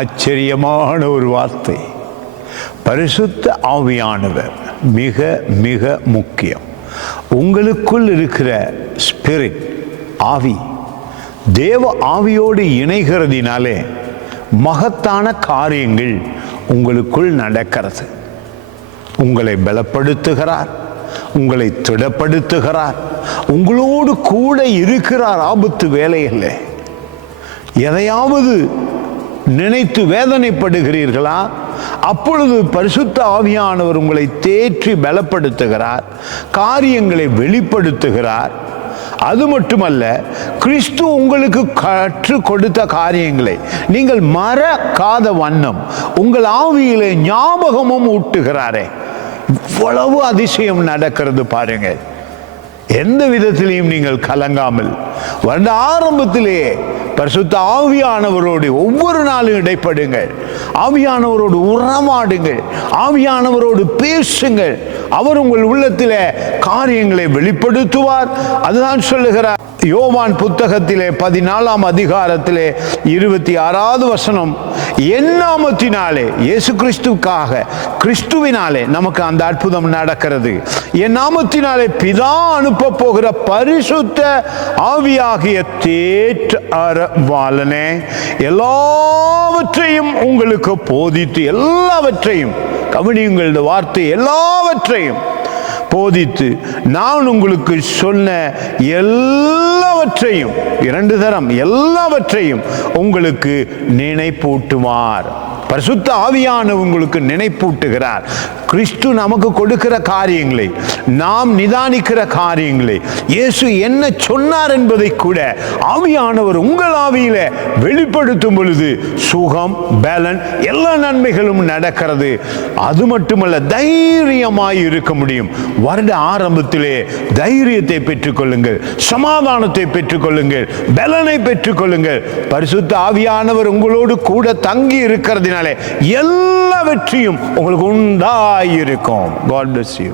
ஆச்சரியமான ஒரு வார்த்தை. பரிசுத்த ஆவியானவர் மிக மிக முக்கியம். உங்களுக்குள் இருக்கிற ஸ்பிரிட், ஆவி, தேவ ஆவியோடு இணைகிறதினாலே மகத்தான காரியங்கள் உங்களுக்குள் நடக்கிறது. உங்களை பலப்படுத்துகிறார், உங்களை திடப்படுத்துகிறார், உங்களோடு கூட இருக்கிறார். ஆபத்து வேலையில் எதையாவது நினைத்து வேதனைப்படுகிறீர்களா? அப்பொழுது பரிசுத்த ஆவியானவர் உங்களை தேற்றி பலப்படுத்துகிறார், காரியங்களை வெளிப்படுத்துகிறார். அது மட்டுமல்ல, கிறிஸ்து உங்களுக்கு கற்றுக் கொடுத்த காரியங்களை நீங்கள் மறக்காத வண்ணம் உங்கள் ஆவியிலே ஞாபகமும் ஊட்டுகிறாரே. இவ்வளவு அதிசயம் நடக்கிறது பாருங்க. எந்த விதத்திலையும் நீங்கள் கலங்காமல் வருட ஆரம்பத்திலேயே பரிசுத்த ஆவியானவரோடு ஒவ்வொரு நாளும் இடைப்படுங்கள். ஆவியானவரோடு உறவாடுங்கள், ஆவியானவரோடு பேசுங்கள். அவர் உங்கள் உள்ளத்திலே காரியங்களை வெளிப்படுத்துவார். அதுதான் சொல்லுகிறார் யோவான் புத்தகத்திலே 14ஆம் அதிகாரத்திலே 26வது வசனம், என் நாமத்தினாலே, இயேசு கிறிஸ்துவுக்காக, கிறிஸ்துவினாலே நமக்கு அந்த அற்புதம் நடக்கிறது. என் நாமத்தினாலே பிதா அனுப்ப போகிற பரிசுத்த ஆவியாகிய தேற்றரவாளனே எல்லாவற்றையும் உங்களுக்கு போதித்து, எல்லாவற்றையும் கவனியுங்கள், வார்த்தை எல்லாவற்றையும் போதித்து நான் உங்களுக்கு சொன்ன எல்லாவற்றையும், 2 தரம் எல்லாவற்றையும் உங்களுக்கு நினைப்பூட்டுவார். பரிசுத்த ஆவியானவர் உங்களுக்கு நினைப்பூட்டுகிறார். கிறிஸ்து நமக்கு கொடுக்கிற காரியங்களை, நாம் நிதானிக்கிற காரியங்களை, இயேசு என்ன சொன்னார் என்பதை கூட ஆவியானவர் உங்கள் ஆவியில வெளிப்படுத்தும் பொழுது சுகம், பலன், எல்லா நன்மைகளும் நடக்கிறது. அது மட்டுமல்ல, தைரியமாய் இருக்க முடியும். வருட ஆரம்பத்திலே தைரியத்தை பெற்றுக்கொள்ளுங்கள், சமாதானத்தை பெற்றுக்கொள்ளுங்கள், பலனை பெற்றுக்கொள்ளுங்கள். பரிசுத்த ஆவியானவர் உங்களோடு கூட தங்கி இருக்கிறதுனால எல்லா வெற்றியும் உங்களுக்கு உண்டாயிருக்கும். God bless you.